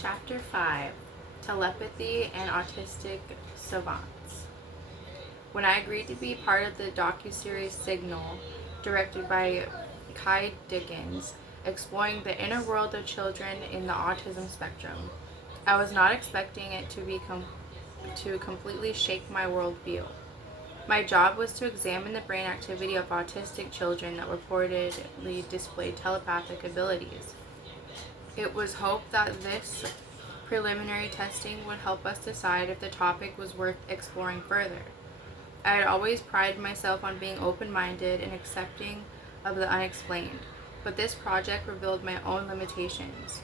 Chapter 5: Telepathy and Autistic Savants. When I agreed to be part of the docuseries Signal, directed by Kai Dickens, exploring the inner world of children in the autism spectrum, I was not expecting it to completely shake my worldview. My job was to examine the brain activity of autistic children that reportedly displayed telepathic abilities. It was hoped that this preliminary testing would help us decide if the topic was worth exploring further. I had always prided myself on being open-minded and accepting of the unexplained, but this project revealed my own limitations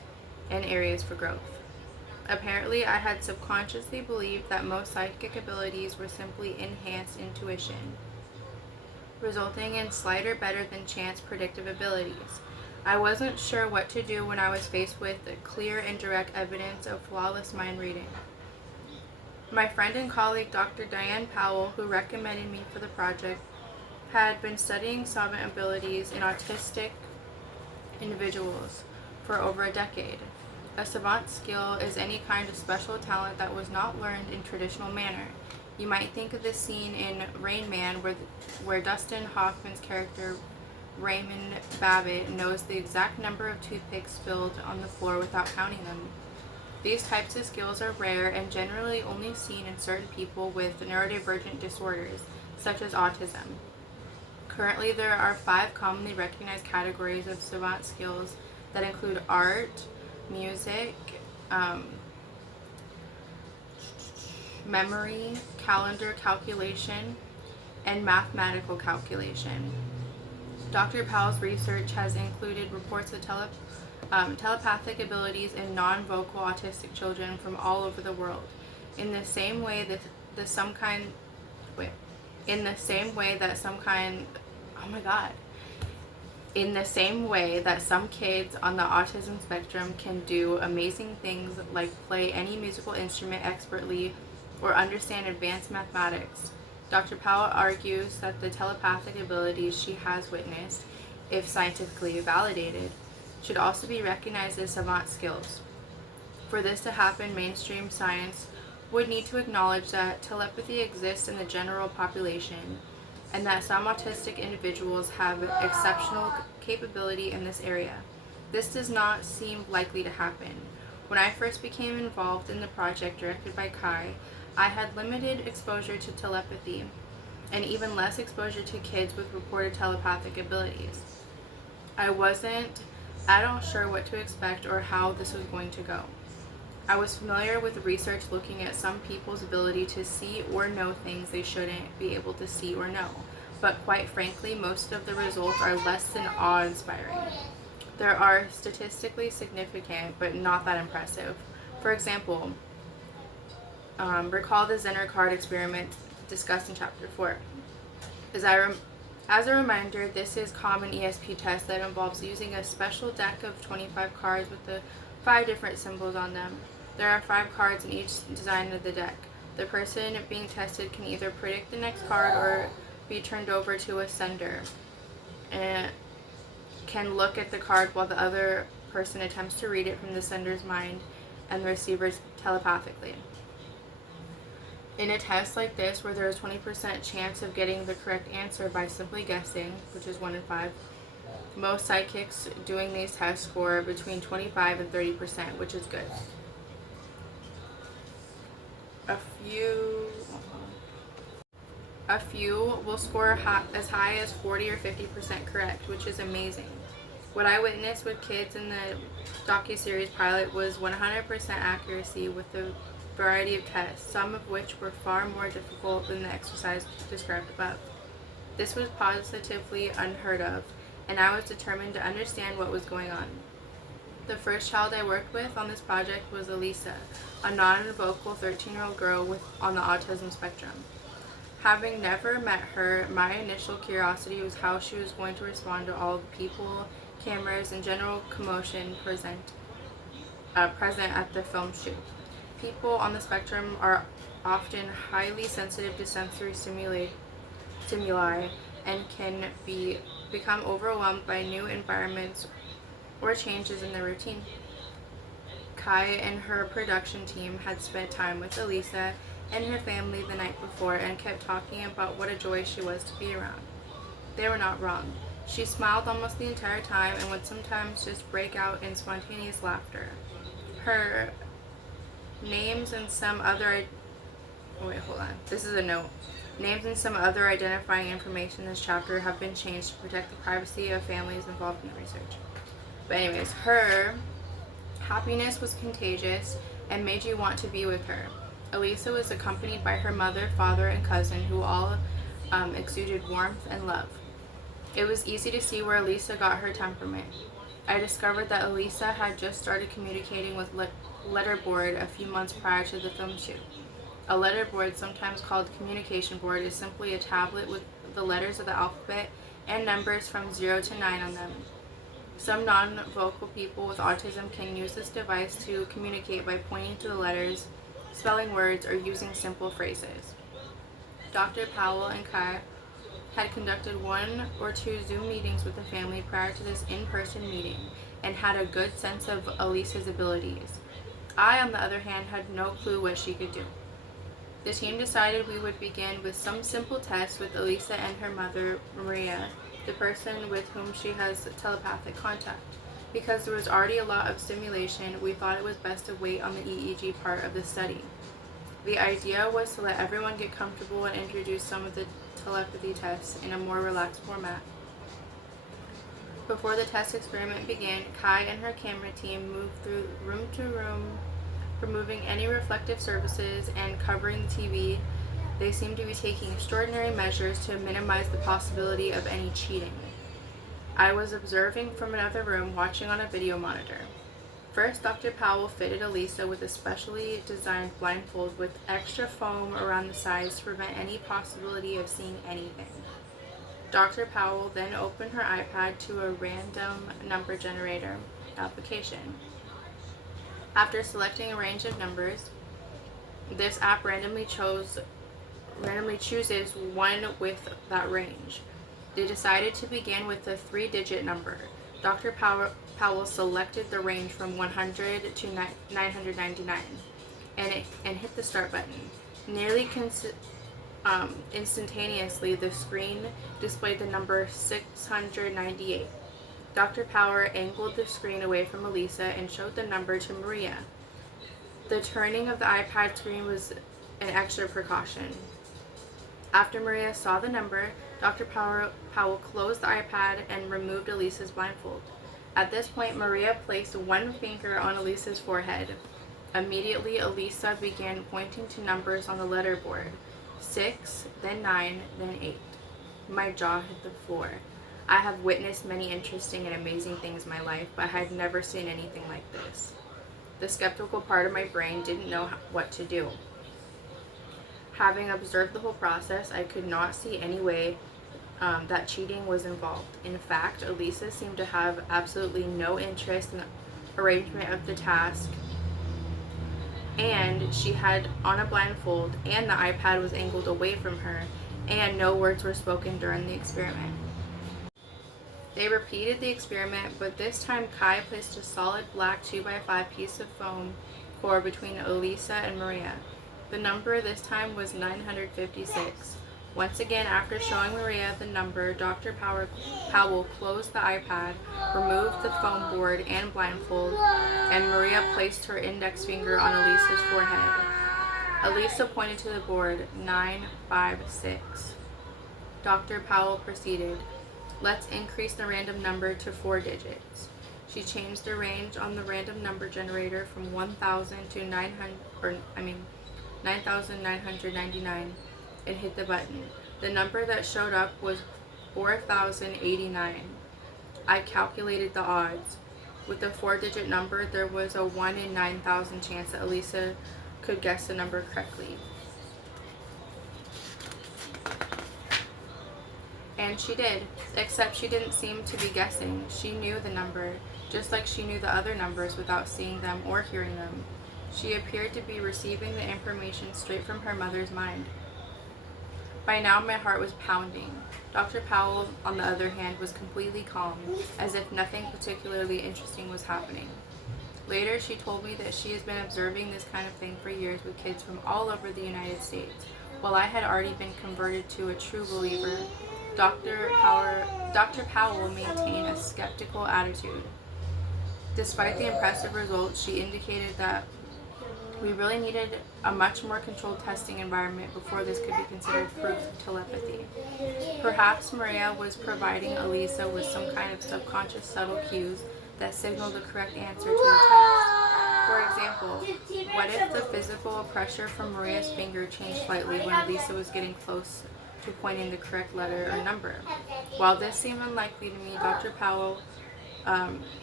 and areas for growth. Apparently, I had subconsciously believed that most psychic abilities were simply enhanced intuition, resulting in slight or better than chance predictive abilities. I wasn't sure what to do when I was faced with clear and direct evidence of flawless mind reading. My friend and colleague Dr. Diane Powell, who recommended me for the project, had been studying savant abilities in autistic individuals for over a decade. A savant skill is any kind of special talent that was not learned in traditional manner. You might think of this scene in Rain Man where Dustin Hoffman's character Raymond Babbitt knows the exact number of toothpicks spilled on the floor without counting them. These types of skills are rare and generally only seen in certain people with neurodivergent disorders, such as autism. Currently, there are 5 commonly recognized categories of savant skills that include art, music, memory, calendar calculation, and mathematical calculation. Dr. Powell's research has included reports of telepathic abilities in non-vocal autistic children from all over the world. In the same way that some kids on the autism spectrum can do amazing things like play any musical instrument expertly or understand advanced mathematics, Dr. Powell argues that the telepathic abilities she has witnessed, if scientifically validated, should also be recognized as savant skills. For this to happen, mainstream science would need to acknowledge that telepathy exists in the general population and that some autistic individuals have exceptional capability in this area. This does not seem likely to happen. When I first became involved in the project directed by Kai, I had limited exposure to telepathy and even less exposure to kids with reported telepathic abilities. I wasn't at all sure what to expect or how this was going to go. I was familiar with research looking at some people's ability to see or know things they shouldn't be able to see or know, but quite frankly, most of the results are less than awe-inspiring. There are statistically significant, but not that impressive. For example, recall the Zener card experiment discussed in Chapter 4. As a reminder, this is a common ESP test that involves using a special deck of 25 cards with the 5 different symbols on them. There are 5 cards in each design of the deck. The person being tested can either predict the next card or be turned over to a sender and can look at the card while the other person attempts to read it from the sender's mind and the receiver's telepathically. In a test like this, where there is 20% chance of getting the correct answer by simply guessing, which is 1 in 5, most psychics doing these tests score between 25 and 30%, which is good. A few will score as high as 40 or 50% correct, which is amazing. What I witnessed with kids in the docuseries pilot was 100% accuracy with a variety of tests, some of which were far more difficult than the exercise described above. This was positively unheard of, and I was determined to understand what was going on. The first child I worked with on this project was Elisa, a non-vocal 13-year-old girl on the autism spectrum. Having never met her, my initial curiosity was how she was going to respond to all the people, cameras, and general commotion present at the film shoot. People on the spectrum are often highly sensitive to sensory stimuli and can become overwhelmed by new environments or changes in their routine. Kai and her production team had spent time with Elisa and her family the night before and kept talking about what a joy she was to be around. They were not wrong. She smiled almost the entire time and would sometimes just break out in spontaneous laughter. Her names and some other This is a note. Names and some other identifying information in this chapter have been changed to protect the privacy of families involved in the research. But anyways, her happiness was contagious and made you want to be with her. Elisa was accompanied by her mother, father, and cousin, who all exuded warmth and love. It was easy to see where Elisa got her temperament. I discovered that Elisa had just started communicating with letterboard a few months prior to the film shoot. A letterboard, sometimes called communication board, is simply a tablet with the letters of the alphabet and numbers from 0 to 9 on them. Some non-vocal people with autism can use this device to communicate by pointing to the letters, spelling words, or using simple phrases. Dr. Powell and Kai had conducted 1 or 2 Zoom meetings with the family prior to this in-person meeting and had a good sense of Elisa's abilities. I, on the other hand, had no clue what she could do. The team decided we would begin with some simple tests with Elisa and her mother, Maria, the person with whom she has telepathic contact. Because there was already a lot of stimulation, we thought it was best to wait on the EEG part of the study. The idea was to let everyone get comfortable and introduce some of the telepathy tests in a more relaxed format. Before the test experiment began, Kai and her camera team moved through room to room, removing any reflective surfaces and covering the TV. They seemed to be taking extraordinary measures to minimize the possibility of any cheating. I was observing from another room, watching on a video monitor. First, Dr. Powell fitted Elisa with a specially designed blindfold with extra foam around the sides to prevent any possibility of seeing anything. Dr. Powell then opened her iPad to a random number generator application. After selecting a range of numbers, this app randomly chooses one with that range. They decided to begin with a 3-digit number. Dr. Powell selected the range from 100 to 999 and hit the start button. Nearly instantaneously, the screen displayed the number 698. Dr. Powell angled the screen away from Elisa and showed the number to Maria. The turning of the iPad screen was an extra precaution. After Maria saw the number, Dr. Powell closed the iPad and removed Elisa's blindfold. At this point, Maria placed one finger on Elisa's forehead. Immediately, Elisa began pointing to numbers on the letterboard. 6, then 9, then 8. My jaw hit the floor. I have witnessed many interesting and amazing things in my life, but I had never seen anything like this. The skeptical part of my brain didn't know what to do. Having observed the whole process, I could not see any way that cheating was involved. In fact, Elisa seemed to have absolutely no interest in the arrangement of the task, and she had on a blindfold, and the iPad was angled away from her, and no words were spoken during the experiment. They repeated the experiment, but this time Kai placed a solid black 2x5 piece of foam core between Elisa and Maria. The number this time was 956. Once again, after showing Maria the number, Dr. Powell closed the iPad, removed the foam board and blindfold, and Maria placed her index finger on Elisa's forehead. Elisa pointed to the board, 956. Dr. Powell proceeded. Let's increase the random number to 4 digits. She changed the range on the random number generator from 1,000 to 9,999 and hit the button. The number that showed up was 4,089. I calculated the odds. With the 4-digit number, there was a 1 in 9,000 chance that Elisa could guess the number correctly. And she did, except she didn't seem to be guessing. She knew the number, just like she knew the other numbers without seeing them or hearing them. She appeared to be receiving the information straight from her mother's mind. By now, my heart was pounding. Dr. Powell, on the other hand, was completely calm, as if nothing particularly interesting was happening. Later, she told me that she has been observing this kind of thing for years with kids from all over the United States. While I had already been converted to a true believer, Dr. Powell maintained a skeptical attitude. Despite the impressive results, she indicated that we really needed a much more controlled testing environment before this could be considered proof of telepathy. Perhaps Maria was providing Elisa with some kind of subconscious subtle cues that signaled the correct answer to the test. For example, what if the physical pressure from Maria's finger changed slightly when Elisa was getting close to pointing the correct letter or number? While this seemed unlikely to me, Dr. Powell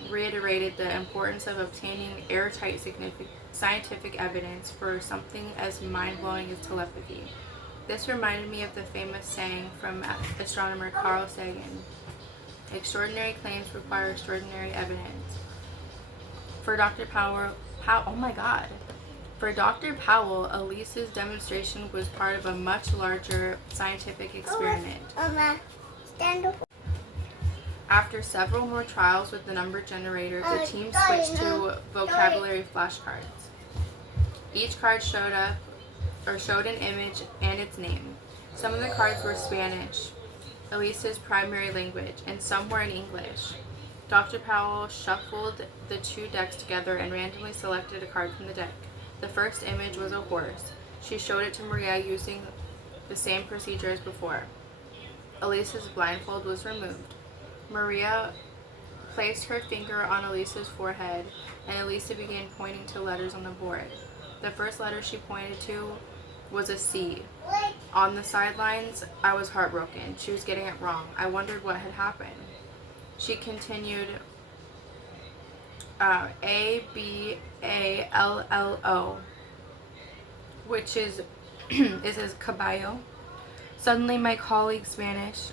reiterated the importance of obtaining airtight scientific evidence for something as mind-blowing as telepathy. This reminded me of the famous saying from astronomer Carl Sagan, "Extraordinary claims require extraordinary evidence." For Dr. For Dr. Powell, Elisa's demonstration was part of a much larger scientific experiment. Stand up. After several more trials with the number generator, the team switched to vocabulary flashcards. Each card showed an image and its name. Some of the cards were Spanish, Elisa's primary language, and some were in English. Dr. Powell shuffled the two decks together and randomly selected a card from the deck. The first image was a horse. She showed it to Maria using the same procedure as before. Elisa's blindfold was removed. Maria placed her finger on Elisa's forehead, and Elisa began pointing to letters on the board. The first letter she pointed to was a C. On the sidelines, I was heartbroken. She was getting it wrong. I wondered what had happened. She continued, ABALLO, which is caballo. Suddenly my college Spanish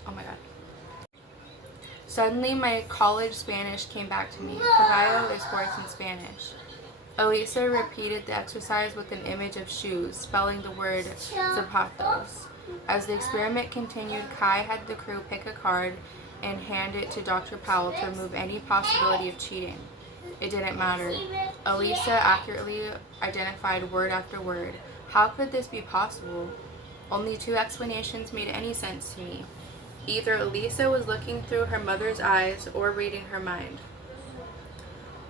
came back to me. Caballo is horse in Spanish. Elisa repeated the exercise with an image of shoes, spelling the word zapatos. As the experiment continued, Kai had the crew pick a card and hand it to Dr. Powell to remove any possibility of cheating. It didn't matter. Elisa accurately identified word after word. How could this be possible? Only two explanations made any sense to me. Either Elisa was looking through her mother's eyes or reading her mind.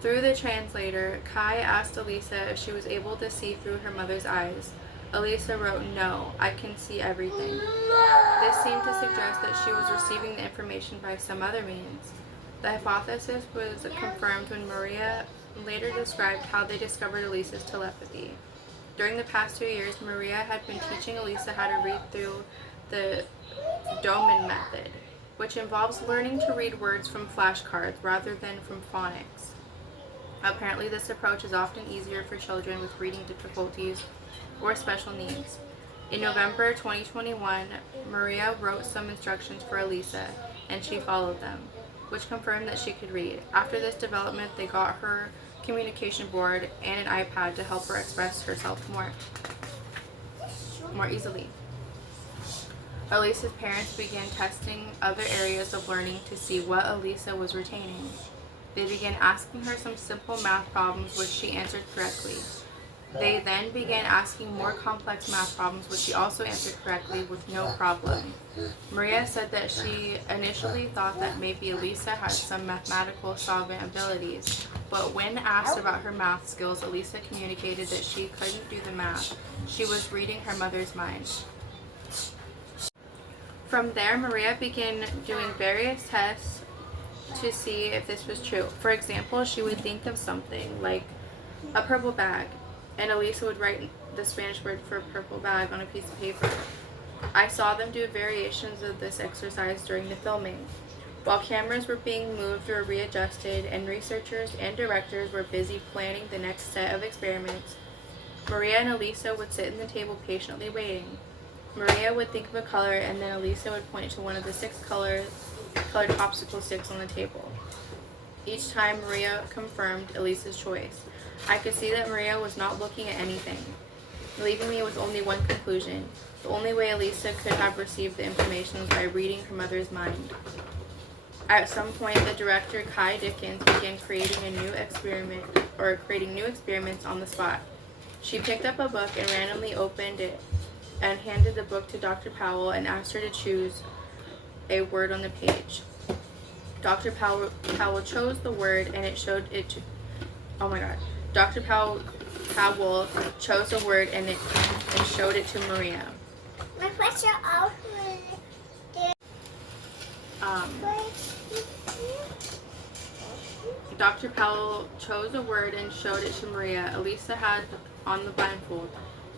Through the translator, Kai asked Elisa if she was able to see through her mother's eyes. Elisa wrote, "No, I can see everything." This seemed to suggest that she was receiving the information by some other means. The hypothesis was confirmed when Maria later described how they discovered Elisa's telepathy. During the past 2 years, Maria had been teaching Elisa how to read through the Doman method, which involves learning to read words from flashcards rather than from phonics. Apparently, this approach is often easier for children with reading difficulties or special needs. In November 2021, Maria wrote some instructions for Elisa, and she followed them, which confirmed that she could read. After this development, they got her communication board and an iPad to help her express herself more easily. Elisa's parents began testing other areas of learning to see what Elisa was retaining. They began asking her some simple math problems, which she answered correctly. They then began asking more complex math problems, which she also answered correctly with no problem. Maria said that she initially thought that maybe Elisa had some mathematical solvent abilities, but when asked about her math skills, Elisa communicated that she couldn't do the math. She was reading her mother's mind. From there, Maria began doing various tests to see if this was true. For example, she would think of something like a purple bag, and Elisa would write the Spanish word for purple bag on a piece of paper. I saw them do variations of this exercise during the filming. While cameras were being moved or readjusted and researchers and directors were busy planning the next set of experiments, Maria and Elisa would sit in the table patiently waiting. Maria would think of a color, and then Elisa would point to one of the 6 colored popsicle sticks on the table. Each time, Maria confirmed Elisa's choice. I could see that Maria was not looking at anything, leaving me with only one conclusion. The only way Elisa could have received the information was by reading her mother's mind. At some point, the director Kai Dickens began creating new experiments on the spot. She picked up a book and randomly opened it and handed the book to Dr. Powell and asked her to choose a word on the page. Dr. Powell chose the word and it showed it to, oh my god. Dr. Powell chose a word and showed it to Maria. My question also Dr. Powell chose a word and showed it to Maria. Elisa had on the blindfold.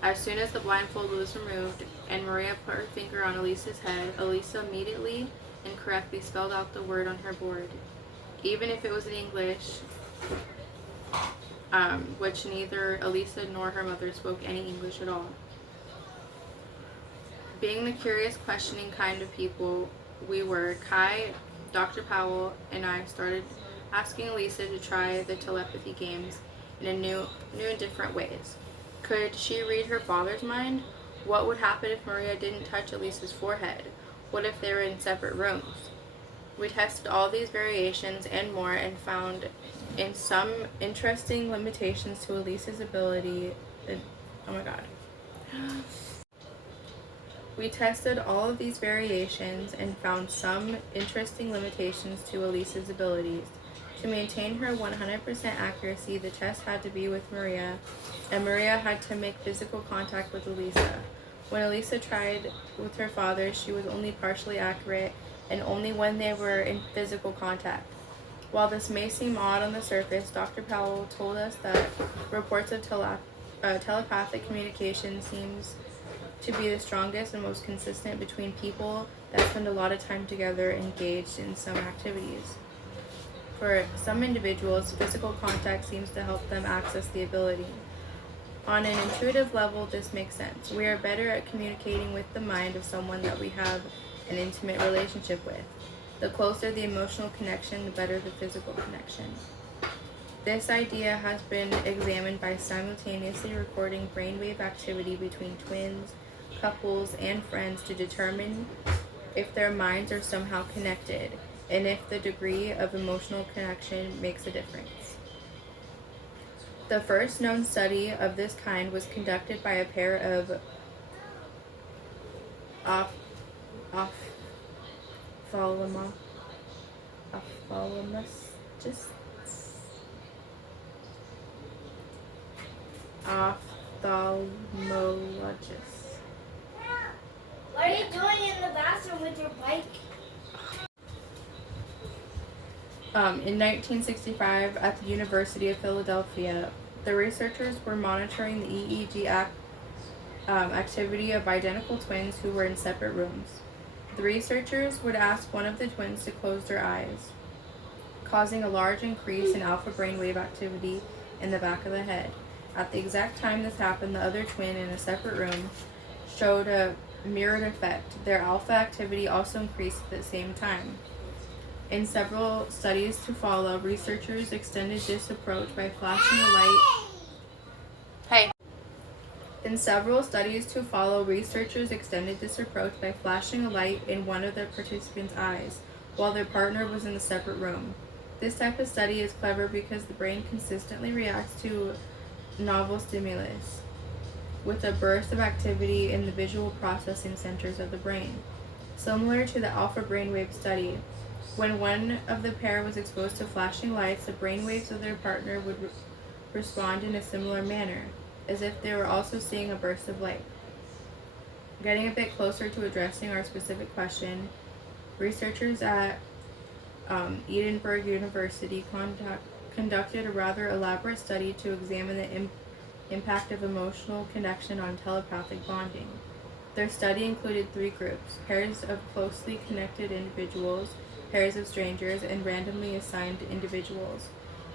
As soon as the blindfold was removed and Maria put her finger on Elisa's head, Elisa immediately and correctly spelled out the word on her board. Even if it was in English, which neither Elisa nor her mother spoke any English at all. Being the curious, questioning kind of people we were, Kai, Dr. Powell, and I started asking Elisa to try the telepathy games in new and different ways. Could she read her father's mind? What would happen if Maria didn't touch Elisa's forehead? What if they were in separate rooms? We tested all these variations and more and found in some interesting limitations to Elisa's ability. Oh my god. We tested all of these variations and found some interesting limitations to Elisa's abilities. To maintain her 100% accuracy, the test had to be with Maria, and Maria had to make physical contact with Elisa. When Elisa tried with her father, she was only partially accurate, and only when they were in physical contact. While this may seem odd on the surface, Dr. Powell told us that reports of telepathic communication seems to be the strongest and most consistent between people that spend a lot of time together engaged in some activities. For some individuals, physical contact seems to help them access the ability. On an intuitive level, this makes sense. We are better at communicating with the mind of someone that we have an intimate relationship with. The closer the emotional connection, the better the physical connection. This idea has been examined by simultaneously recording brainwave activity between twins, couples, and friends to determine if their minds are somehow connected and if the degree of emotional connection makes a difference. The first known study of this kind was conducted by a pair of ophthalmologists. What are you doing in the bathroom with your bike? In 1965, at the University of Philadelphia, the researchers were monitoring the EEG activity of identical twins who were in separate rooms. The researchers would ask one of the twins to close their eyes, causing a large increase in alpha brainwave activity in the back of the head. At the exact time this happened, the other twin in a separate room showed a mirrored effect. Their alpha activity also increased at the same time. In several studies to follow, researchers extended this approach by flashing a light. In several studies to follow, researchers extended this approach by flashing a light in one of the participants' eyes, while their partner was in a separate room. This type of study is clever because the brain consistently reacts to novel stimulus with a burst of activity in the visual processing centers of the brain. Similar to the alpha brainwave study, when one of the pair was exposed to flashing lights, the brainwaves of their partner would respond in a similar manner, as if they were also seeing a burst of light. Getting a bit closer to addressing our specific question, researchers at Edinburgh University conducted a rather elaborate study to examine the impact of emotional connection on telepathic bonding. Their study included 3 groups: pairs of closely connected individuals, pairs of strangers, and randomly assigned individuals.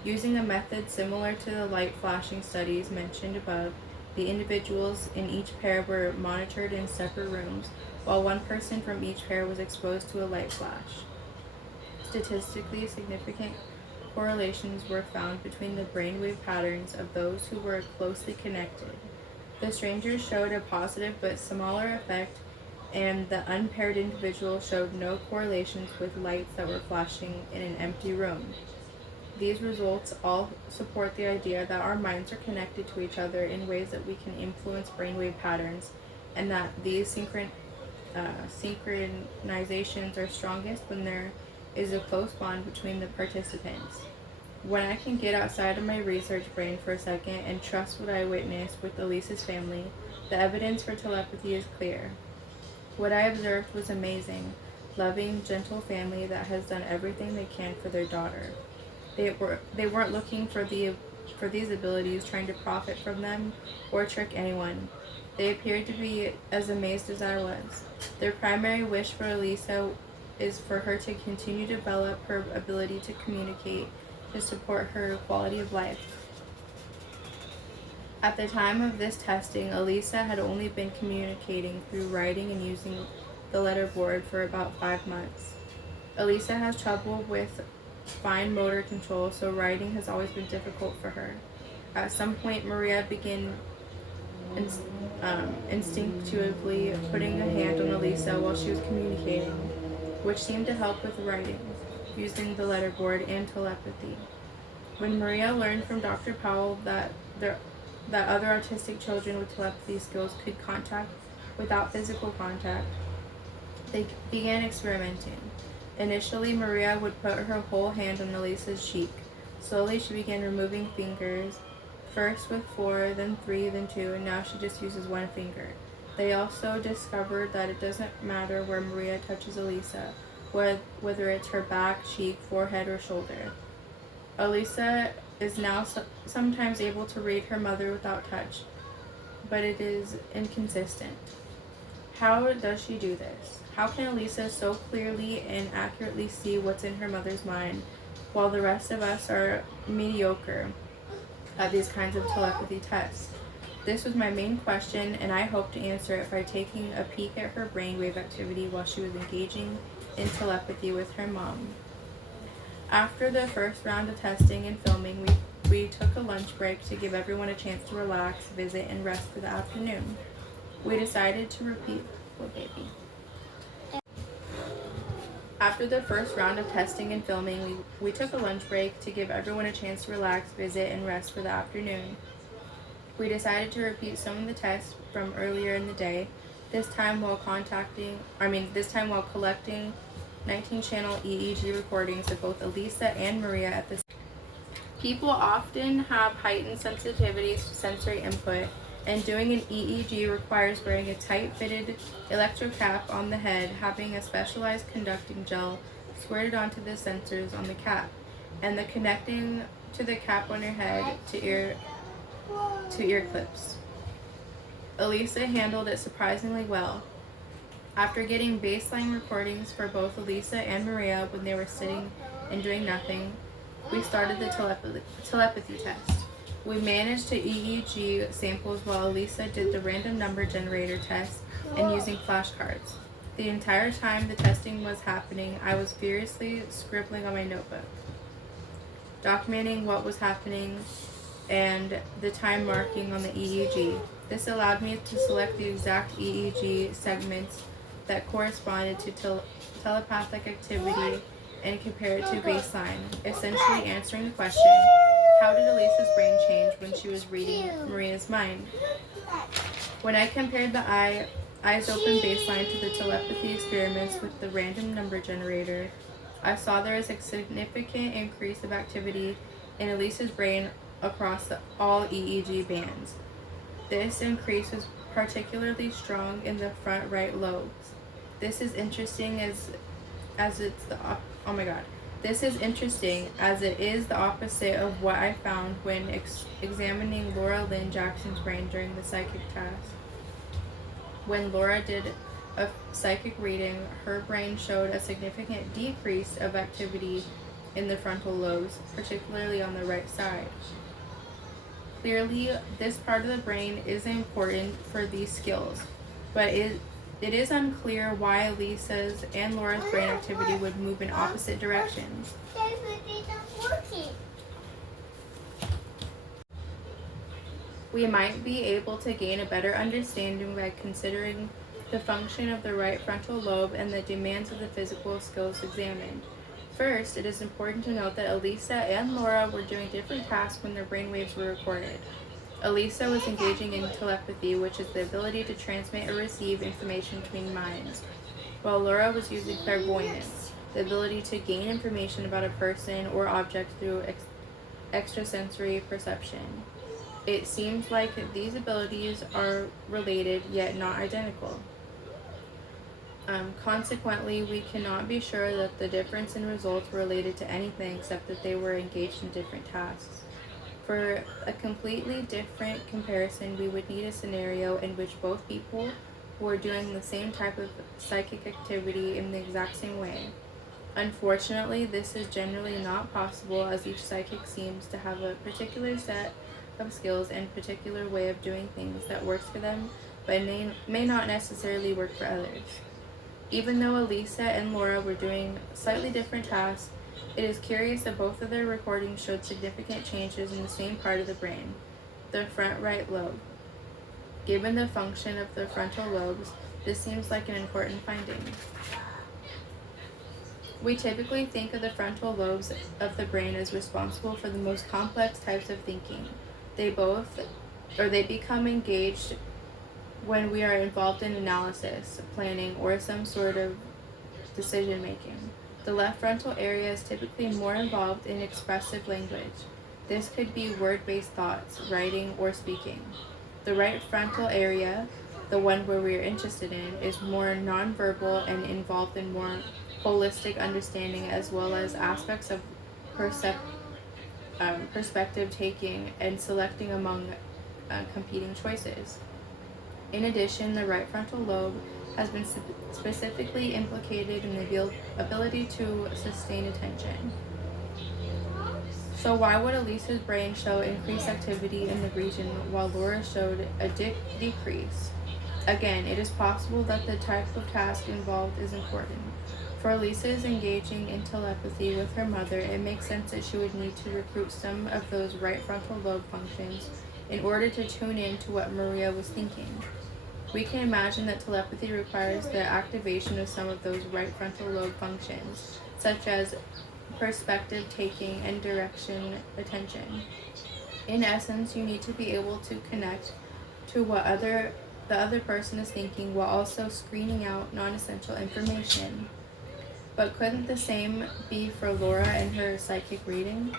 Using a method similar to the light flashing studies mentioned above, the individuals in each pair were monitored in separate rooms, while one person from each pair was exposed to a light flash. Statistically significant correlations were found between the brainwave patterns of those who were closely connected. The strangers showed a positive but smaller effect and the unpaired individual showed no correlations with lights that were flashing in an empty room. These results all support the idea that our minds are connected to each other in ways that we can influence brainwave patterns, and that these synchronizations are strongest when there is a close bond between the participants. When I can get outside of my research brain for a second and trust what I witnessed with Elisa's family, the evidence for telepathy is clear. What I observed was amazing, loving, gentle family that has done everything they can for their daughter. They weren't looking for these abilities, trying to profit from them or trick anyone. They appeared to be as amazed as I was. Their primary wish for Elisa is for her to continue to develop her ability to communicate to support her quality of life. At the time of this testing, Elisa had only been communicating through writing and using the letterboard for about 5 months. Elisa has trouble with fine motor control, so writing has always been difficult for her. At some point, Maria began instinctively putting a hand on Elisa while she was communicating, which seemed to help with writing, using the letterboard and telepathy. When Maria learned from Dr. Powell that other autistic children with telepathy skills could contact without physical contact, they began experimenting. Initially, Maria would put her whole hand on Elisa's cheek. Slowly, she began removing fingers, first with 4, then 3, then 2, and now she just uses 1 finger. They also discovered that it doesn't matter where Maria touches Elisa, whether it's her back, cheek, forehead, or shoulder. Elisa is now sometimes able to read her mother without touch, but it is inconsistent. How does she do this? How can Elisa so clearly and accurately see what's in her mother's mind, while the rest of us are mediocre at these kinds of telepathy tests? This was my main question, and I hope to answer it by taking a peek at her brainwave activity while she was engaging in telepathy with her mom. After the first round of testing and filming, we took a lunch break to give everyone a chance to relax, visit, and rest for the afternoon. We decided to repeat. Oh, baby. After the first round of testing and filming, we took a lunch break to give everyone a chance to relax, visit, and rest for the afternoon. We decided to repeat some of the tests from earlier in the day, this time while collecting 19-channel EEG recordings of both Elisa and Maria at the same time. People often have heightened sensitivities to sensory input, and doing an EEG requires wearing a tight-fitted electrocap on the head, having a specialized conducting gel squirted onto the sensors on the cap, and the connecting to the cap on your head to ear clips. Elisa handled it surprisingly well. After getting baseline recordings for both Elisa and Maria when they were sitting and doing nothing, we started the telepathy test. We managed to EEG samples while Elisa did the random number generator test and using flashcards. The entire time the testing was happening, I was furiously scribbling on my notebook, documenting what was happening and the time marking on the EEG. This allowed me to select the exact EEG segments that corresponded to telepathic activity and compare it to baseline, essentially answering the question, how did Elisa's brain change when she was reading Maria's mind? When I compared the eyes open baseline to the telepathy experiments with the random number generator, I saw there is a significant increase of activity in Elisa's brain across all EEG bands. This increase was particularly strong in the front right lobes. This is interesting as it is the opposite of what I found when examining Laura Lynn Jackson's brain during the psychic test. When Laura did a psychic reading, her brain showed a significant decrease of activity in the frontal lobes, particularly on the right side. Clearly, this part of the brain is important for these skills, but it is unclear why Elisa's and Laura's brain activity would move in opposite directions. We might be able to gain a better understanding by considering the function of the right frontal lobe, and the demands of the physical skills examined. First, it is important to note that Elisa and Laura were doing different tasks when their brainwaves were recorded. Elisa was engaging in telepathy, which is the ability to transmit or receive information between minds, while Laura was using clairvoyance, the ability to gain information about a person or object through extrasensory perception. It seems like these abilities are related yet not identical. Consequently, we cannot be sure that the difference in results were related to anything except that they were engaged in different tasks. For a completely different comparison, we would need a scenario in which both people were doing the same type of psychic activity in the exact same way. Unfortunately, this is generally not possible, as each psychic seems to have a particular set of skills and particular way of doing things that works for them, but may not necessarily work for others. Even though Elisa and Laura were doing slightly different tasks, it is curious that both of their recordings showed significant changes in the same part of the brain, the front right lobe. Given the function of the frontal lobes, this seems like an important finding. We typically think of the frontal lobes of the brain as responsible for the most complex types of thinking. They become engaged when we are involved in analysis, planning, or some sort of decision making. The left frontal area is typically more involved in expressive language. This could be word-based thoughts, writing, or speaking. The right frontal area, the one where we are interested in, is more nonverbal and involved in more holistic understanding, as well as aspects of perspective taking and selecting among competing choices. In addition, the right frontal lobe has been specifically implicated in the ability to sustain attention. So why would Elisa's brain show increased activity in the region while Laura showed a decrease? Again, it is possible that the type of task involved is important. For Elisa's engaging in telepathy with her mother, it makes sense that she would need to recruit some of those right frontal lobe functions in order to tune in to what Maria was thinking. We can imagine that telepathy requires the activation of some of those right frontal lobe functions, such as perspective taking and direction attention. In essence, you need to be able to connect to what the other person is thinking while also screening out non-essential information. But couldn't the same be for Laura and her psychic reading?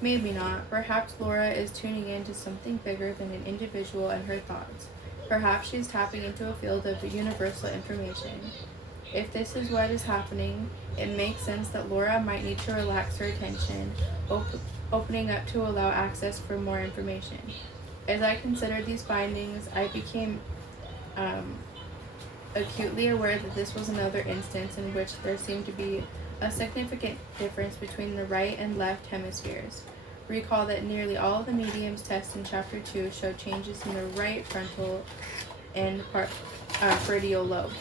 Maybe not. Perhaps Laura is tuning in to something bigger than an individual and her thoughts. Perhaps she's tapping into a field of universal information. If this is what is happening, it makes sense that Laura might need to relax her attention, opening up to allow access for more information. As I considered these findings, I became acutely aware that this was another instance in which there seemed to be a significant difference between the right and left hemispheres. Recall that nearly all of the mediums tested in Chapter 2 showed changes in the right frontal and parietal lobe.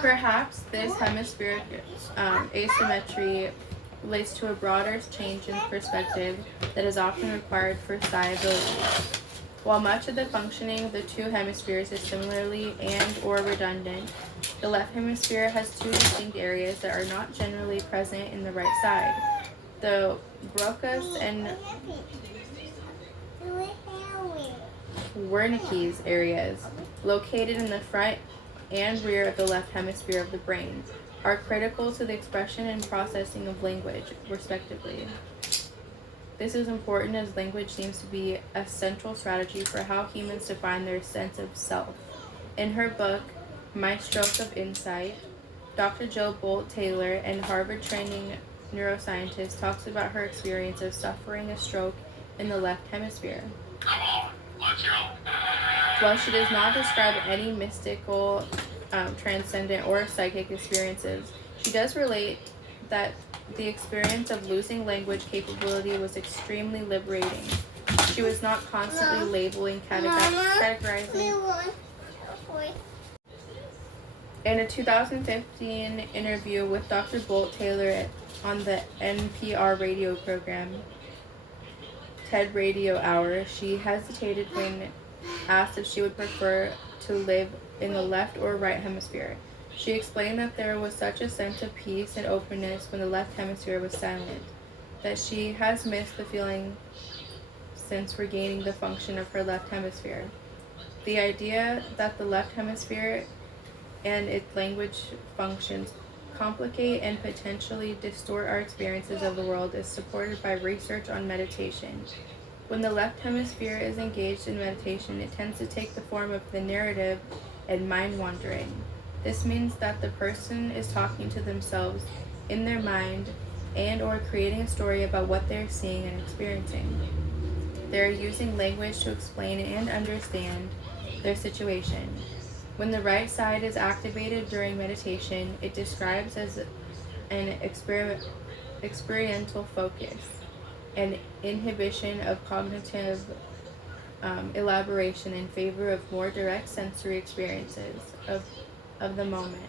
Perhaps this hemispheric asymmetry relates to a broader change in perspective that is often required for psi abilities. While much of the functioning of the two hemispheres is similarly and/or redundant, the left hemisphere has two distinct areas that are not generally present in the right side. The Broca's and Wernicke's areas, located in the front and rear of the left hemisphere of the brain, are critical to the expression and processing of language, respectively. This is important as language seems to be a central strategy for how humans define their sense of self. In her book, My Stroke of Insight, Dr. Jill Bolt Taylor, an Harvard-training neuroscientist, talks about her experience of suffering a stroke in the left hemisphere. While she does not describe any mystical, transcendent, or psychic experiences, she does relate that the experience of losing language capability was extremely liberating. She was not constantly labeling, categorizing. In a 2015 interview with Dr. Bolt Taylor on the NPR radio program, TED Radio Hour, she hesitated when asked if she would prefer to live in the left or right hemisphere. She explained that there was such a sense of peace and openness when the left hemisphere was silent, that she has missed the feeling since regaining the function of her left hemisphere. The idea that the left hemisphere and its language functions complicate and potentially distort our experiences of the world is supported by research on meditation. When the left hemisphere is engaged in meditation, it tends to take the form of the narrative and mind wandering. This means that the person is talking to themselves in their mind and or creating a story about what they're seeing and experiencing. They're using language to explain and understand their situation. When the right side is activated during meditation, it describes as an experiential focus, an inhibition of cognitive elaboration in favor of more direct sensory experiences of the moment.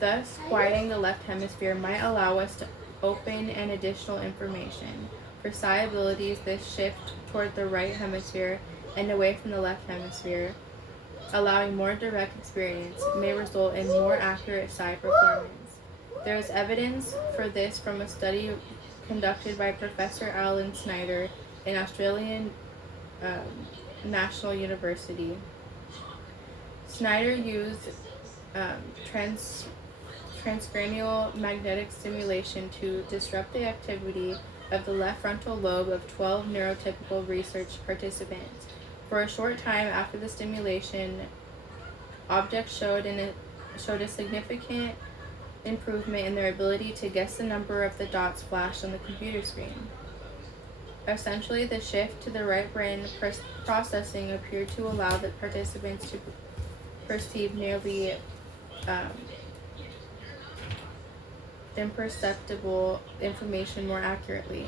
Thus, quieting the left hemisphere might allow us to open an additional information. For psi abilities, this shift toward the right hemisphere and away from the left hemisphere, allowing more direct experience, may result in more accurate psi performance. There is evidence for this from a study conducted by Professor Alan Snyder in Australian National University. Snyder used transcranial magnetic stimulation to disrupt the activity of the left frontal lobe of 12 neurotypical research participants. For a short time after the stimulation, objects showed a significant improvement in their ability to guess the number of the dots flashed on the computer screen. Essentially, the shift to the right brain processing appeared to allow the participants to perceive nearly imperceptible information more accurately.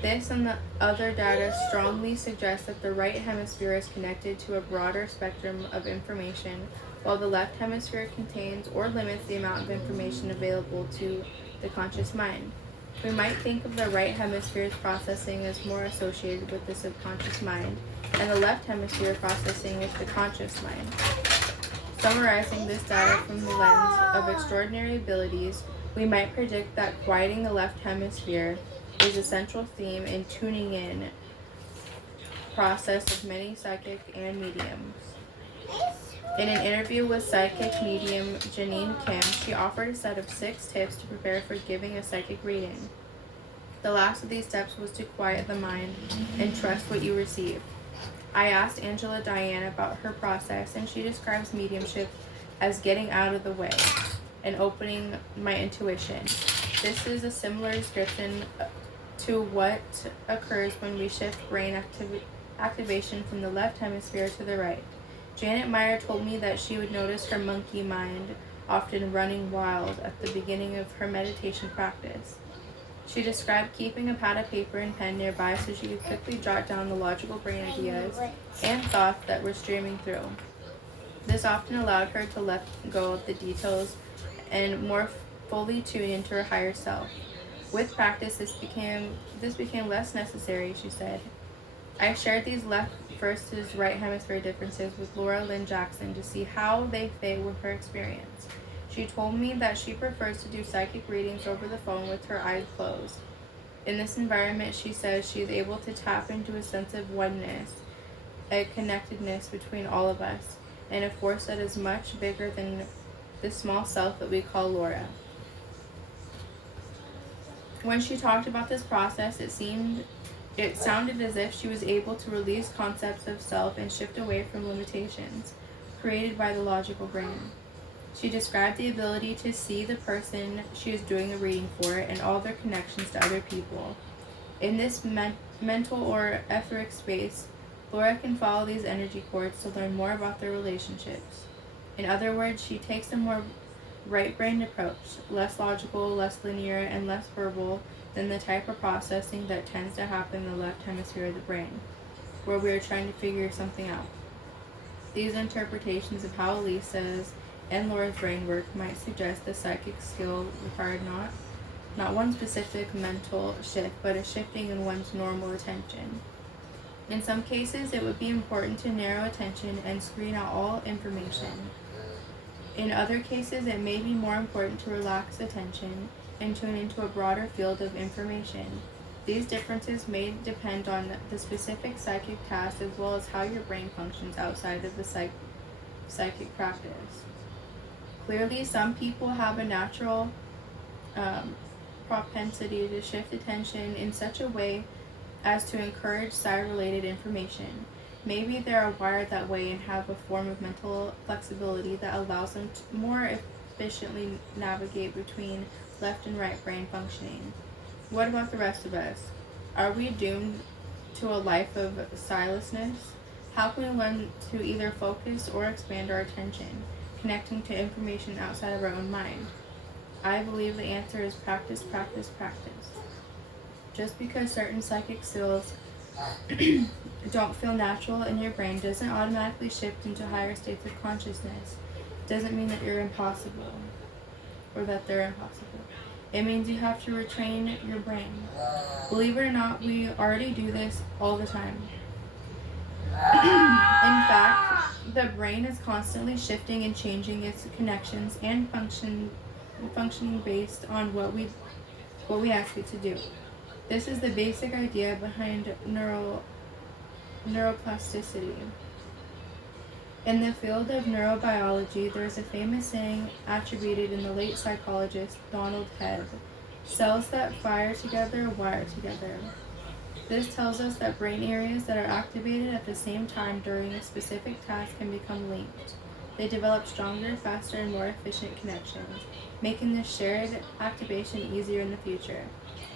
This and the other data strongly suggest that the right hemisphere is connected to a broader spectrum of information, while the left hemisphere contains or limits the amount of information available to the conscious mind. We might think of the right hemisphere's processing as more associated with the subconscious mind, and the left hemisphere processing is the conscious mind. Summarizing this data from the lens of extraordinary abilities, we might predict that quieting the left hemisphere is a central theme in tuning in process of many psychic and mediums. In an interview with psychic medium Janine Kim, she offered a set of 6 tips to prepare for giving a psychic reading. The last of these steps was to quiet the mind and trust what you receive. I asked Angela Diane about her process, and she describes mediumship as getting out of the way and opening my intuition. This is a similar description to what occurs when we shift brain activation from the left hemisphere to the right. Janet Meyer told me that she would notice her monkey mind often running wild at the beginning of her meditation practice. She described keeping a pad of paper and pen nearby so she could quickly jot down the logical brain ideas and thoughts that were streaming through. This often allowed her to let go of the details and more fully tune into her higher self. With practice, this became less necessary, she said. I shared these left versus right hemisphere differences with Laura Lynn Jackson to see how they fit with her experience. She told me that she prefers to do psychic readings over the phone with her eyes closed. In this environment, she says she is able to tap into a sense of oneness, a connectedness between all of us, and a force that is much bigger than the small self that we call Laura. When she talked about this process, it sounded as if she was able to release concepts of self and shift away from limitations created by the logical brain. She described the ability to see the person she is doing the reading for and all their connections to other people. In this mental or etheric space, Laura can follow these energy cords to learn more about their relationships. In other words, she takes a more right-brained approach, less logical, less linear, and less verbal than the type of processing that tends to happen in the left hemisphere of the brain, where we are trying to figure something out. These interpretations of how Lisa's and Laura's brain work might suggest the psychic skill required not one specific mental shift, but a shifting in one's normal attention. In some cases, it would be important to narrow attention and screen out all information. In other cases, it may be more important to relax attention and tune into a broader field of information. These differences may depend on the specific psychic task as well as how your brain functions outside of the psychic practice. Clearly, some people have a natural propensity to shift attention in such a way as to encourage psi-related information. Maybe they are wired that way and have a form of mental flexibility that allows them to more efficiently navigate between left and right brain functioning. What about the rest of us? Are we doomed to a life of psilessness? How can we learn to either focus or expand our attention, connecting to information outside of our own mind? I believe the answer is practice, practice, practice. Just because certain psychic skills don't feel natural in your brain doesn't automatically shift into higher states of consciousness. Doesn't mean that you're impossible or that they're impossible. It means you have to retrain your brain. Believe it or not, we already do this all the time. In fact, the brain is constantly shifting and changing its connections and functioning based on what we ask it to do. This is the basic idea behind neuroplasticity. In the field of neurobiology, there is a famous saying attributed in the late psychologist Donald Head: cells that fire together wire together. This tells us that brain areas that are activated at the same time during a specific task can become linked. They develop stronger, faster, and more efficient connections, making this shared activation easier in the future.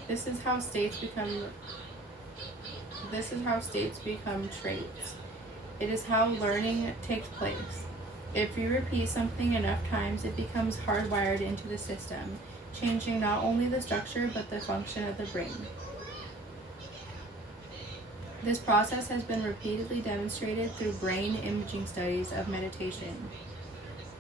This is how states become traits. It is how learning takes place. If you repeat something enough times, it becomes hardwired into the system, changing not only the structure but the function of the brain. This process has been repeatedly demonstrated through brain imaging studies of meditation.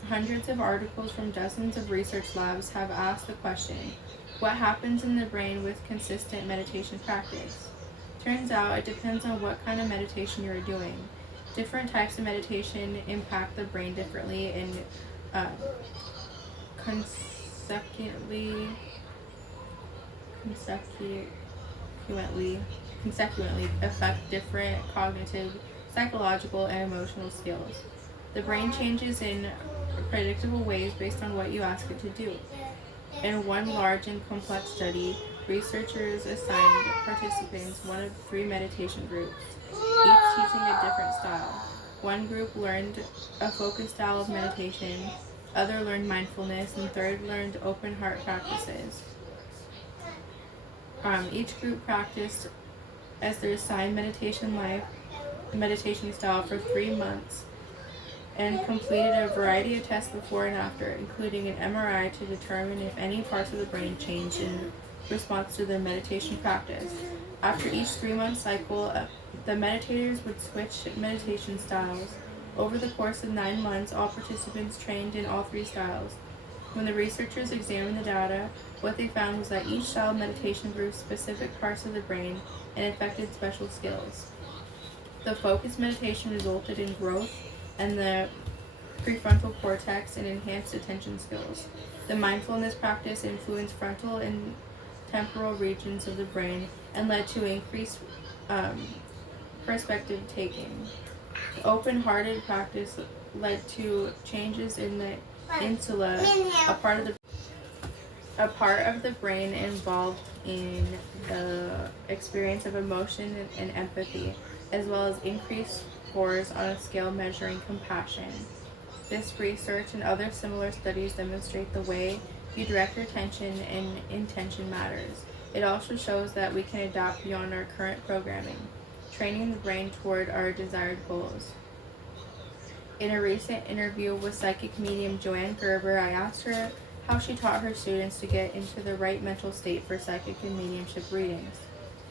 Hundreds of articles from dozens of research labs have asked the question, what happens in the brain with consistent meditation practice? Turns out it depends on what kind of meditation you are doing. Different types of meditation impact the brain differently and consequently affect different cognitive, psychological, and emotional skills. The brain changes in predictable ways based on what you ask it to do. In one large and complex study, researchers assigned participants one of 3 meditation groups, each teaching a different style. One group learned a focused style of meditation, other learned mindfulness, and third learned open heart practices. Each group practiced as their assigned meditation style for 3 months and completed a variety of tests before and after, including an MRI to determine if any parts of the brain changed in response to their meditation practice. After each 3-month cycle, the meditators would switch meditation styles. Over the course of 9 months, all participants trained in all 3 styles. When the researchers examined the data, what they found was that each style of meditation grew specific parts of the brain and affected special skills. The focused meditation resulted in growth in the prefrontal cortex and enhanced attention skills. The mindfulness practice influenced frontal and temporal regions of the brain and led to increased perspective taking. The open-hearted practice led to changes in the insula, a part of the brain involved in the experience of emotion and empathy, as well as increased scores on a scale measuring compassion. This research and other similar studies demonstrate the way you direct your attention and intention matters. It also shows that we can adapt beyond our current programming, training the brain toward our desired goals. In a recent interview with psychic medium Joanne Gerber, I asked her how she taught her students to get into the right mental state for psychic and mediumship readings.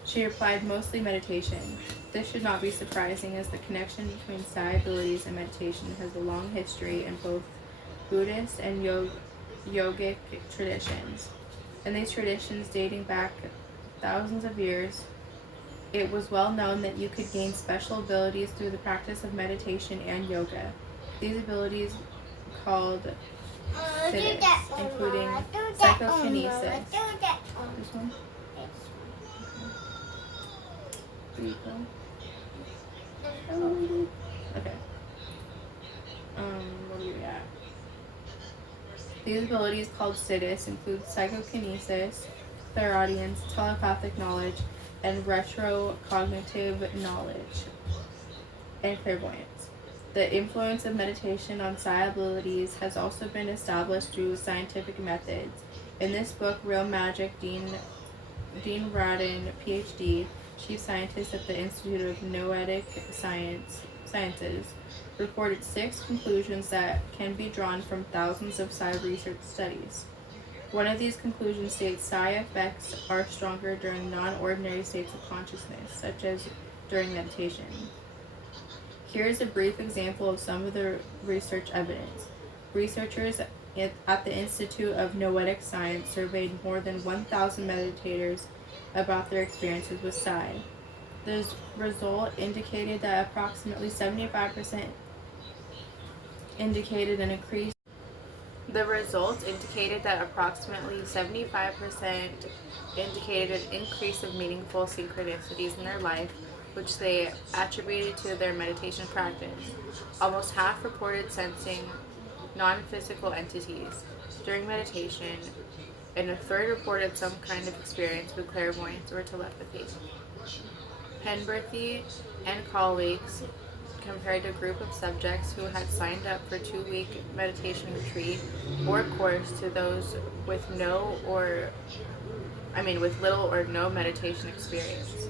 She replied, mostly meditation. This should not be surprising, as the connection between psi abilities and meditation has a long history in both Buddhist and yogic traditions. In these traditions dating back thousands of years, It was well known that you could gain special abilities through the practice of meditation and yoga. These abilities called siddhis, including psychokinesis. This one? There you go. Oh. Okay. What do we got? These abilities called siddhis include psychokinesis, clairaudience, telepathic knowledge, and retrocognitive knowledge, and clairvoyance. The influence of meditation on psi abilities has also been established through scientific methods. In this book, Real Magic, Dean Radin, PhD, chief scientist at the Institute of Noetic Sciences, reported 6 conclusions that can be drawn from thousands of psi research studies. One of these conclusions states psi effects are stronger during non-ordinary states of consciousness, such as during meditation. Here is a brief example of some of the research evidence. Researchers at the Institute of Noetic Science surveyed more than 1,000 meditators about their experiences with psi. The result indicated that approximately 75% indicated an increase. The results indicated that approximately 75% indicated an increase of meaningful synchronicities in their life, which they attributed to their meditation practice. Almost half reported sensing non-physical entities during meditation, and a third reported some kind of experience with clairvoyance or telepathy. Penberthy and colleagues compared a group of subjects who had signed up for a 2-week meditation retreat or course to those with little or no meditation experience.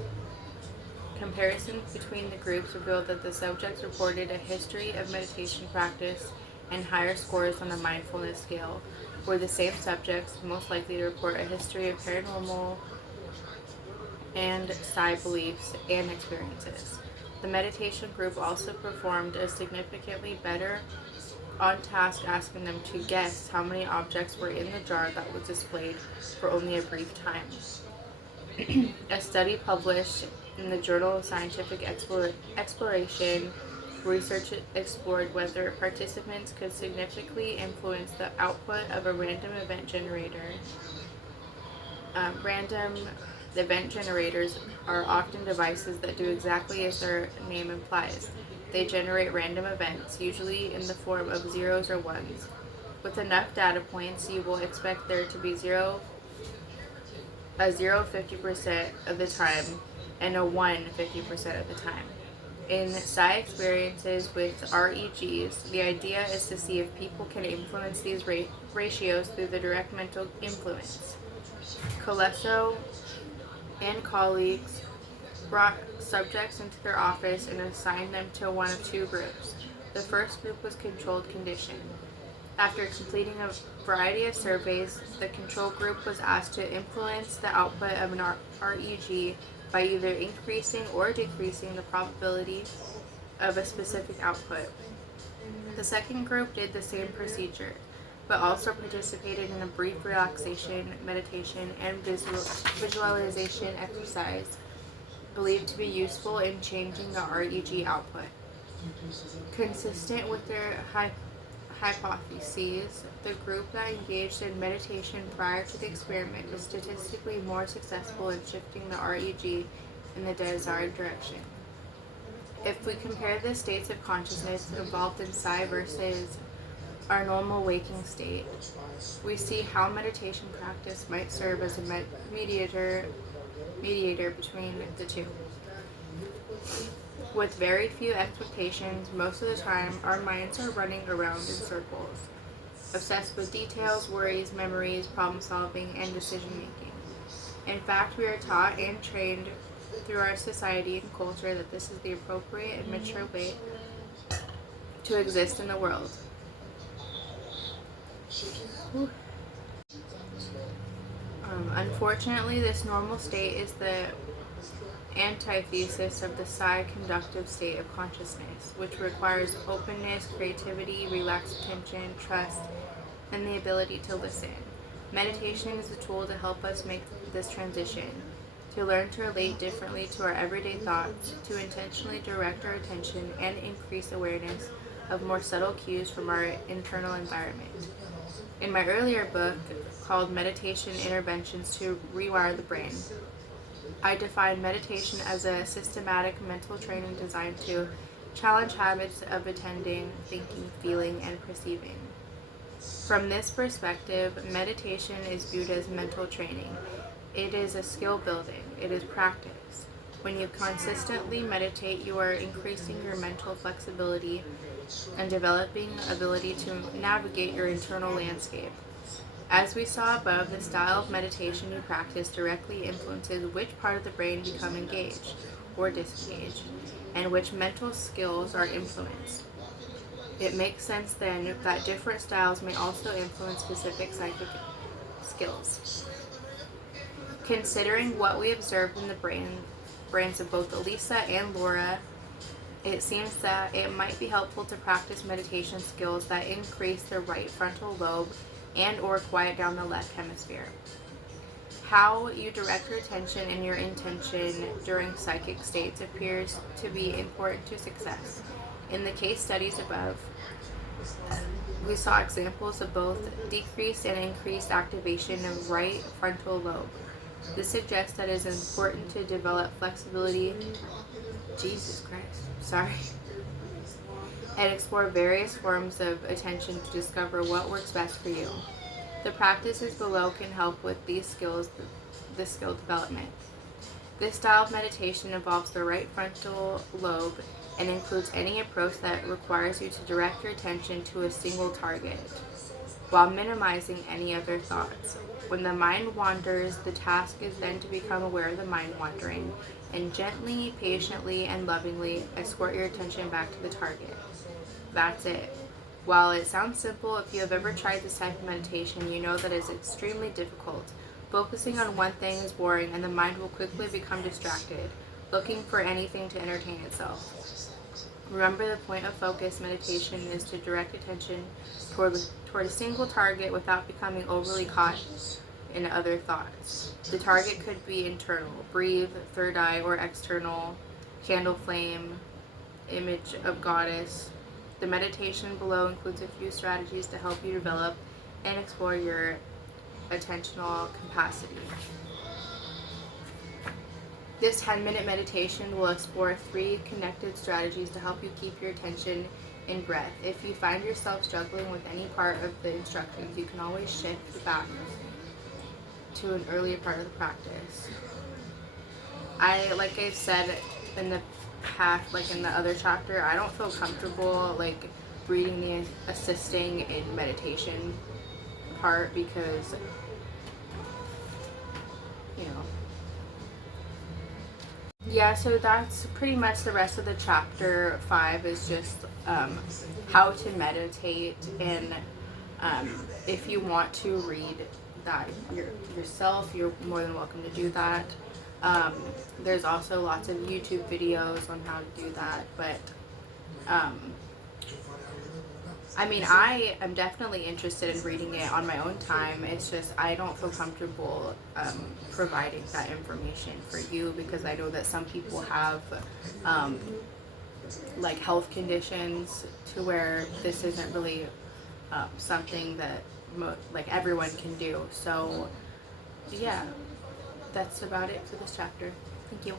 Comparisons between the groups revealed that the subjects reported a history of meditation practice and higher scores on the mindfulness scale, were the same subjects most likely to report a history of paranormal and psi beliefs and experiences. The meditation group also performed a significantly better on task, asking them to guess how many objects were in the jar that was displayed for only a brief time. A study published in the Journal of Scientific Exploration research explored whether participants could significantly influence the output of a random event generator. Random event generators are often devices that do exactly as their name implies. They generate random events, usually in the form of zeros or ones. With enough data points, you will expect there to be a 0 50% of the time and a 1 50% of the time. In psi experiences with REGs, the idea is to see if people can influence these ratios through the direct mental influence. Colesso and colleagues brought subjects into their office and assigned them to one of 2 groups. The first group was controlled condition. After completing a variety of surveys, the control group was asked to influence the output of an REG by either increasing or decreasing the probability of a specific output. The second group did the same procedure, but also participated in a brief relaxation, meditation, and visualization exercise believed to be useful in changing the REG output. Consistent with their hypotheses, the group that engaged in meditation prior to the experiment was statistically more successful in shifting the REG in the desired direction. If we compare the states of consciousness involved in psi versus our normal waking state, we see how meditation practice might serve as a mediator between the two. With very few expectations, most of the time, our minds are running around in circles, obsessed with details, worries, memories, problem solving, and decision making. In fact, we are taught and trained through our society and culture that this is the appropriate and mature way to exist in the world. Unfortunately, this normal state is the antithesis of the psi conductive state of consciousness, which requires openness, creativity, relaxed attention, trust, and the ability to listen. Meditation is a tool to help us make this transition, to learn to relate differently to our everyday thoughts, to intentionally direct our attention and increase awareness of more subtle cues from our internal environment. In my earlier book, called Meditation Interventions to Rewire the Brain, I defined meditation as a systematic mental training designed to challenge habits of attending, thinking, feeling, and perceiving. From this perspective, meditation is viewed as mental training. It is a skill building. It is practice. When you consistently meditate, you are increasing your mental flexibility and developing ability to navigate your internal landscape. As we saw above, the style of meditation you practice directly influences which part of the brain become engaged or disengaged, and which mental skills are influenced. It makes sense then that different styles may also influence specific psychic skills. Considering what we observed in the brains of both Elisa and Laura, it seems that it might be helpful to practice meditation skills that increase the right frontal lobe and or quiet down the left hemisphere. How you direct your attention and your intention during psychic states appears to be important to success. In the case studies above, we saw examples of both decreased and increased activation of right frontal lobe. This suggests that it is important to develop flexibility, and explore various forms of attention to discover what works best for you. The practices below can help with this skill development. This style of meditation involves the right frontal lobe and includes any approach that requires you to direct your attention to a single target, while minimizing any other thoughts. When the mind wanders, the task is then to become aware of the mind wandering and gently, patiently, and lovingly escort your attention back to the target. That's it. While it sounds simple, if you have ever tried this type of meditation, you know that it is extremely difficult. Focusing on one thing is boring and the mind will quickly become distracted, looking for anything to entertain itself. Remember, the point of focus meditation is to direct attention toward a single target without becoming overly caught in other thoughts. The target could be internal, breathe, third eye, or external, candle flame, image of goddess. The meditation below includes a few strategies to help you develop and explore your attentional capacity. This 10-minute meditation will explore 3 connected strategies to help you keep your attention in breath. If you find yourself struggling with any part of the instructions, you can always shift back to an earlier part of the practice. Like I said in the past, like in the other chapter, I don't feel comfortable like reading the assisting in meditation part because, you know. Yeah, so that's pretty much the rest of the chapter 5 is just how to meditate, and if you want to read that yourself, you're more than welcome to do that. There's also lots of YouTube videos on how to do that, but I am definitely interested in reading it on my own time. It's just I don't feel comfortable providing that information for you because I know that some people have like health conditions to where this isn't really something that like everyone can do. So yeah, that's about it for this chapter. Thank you.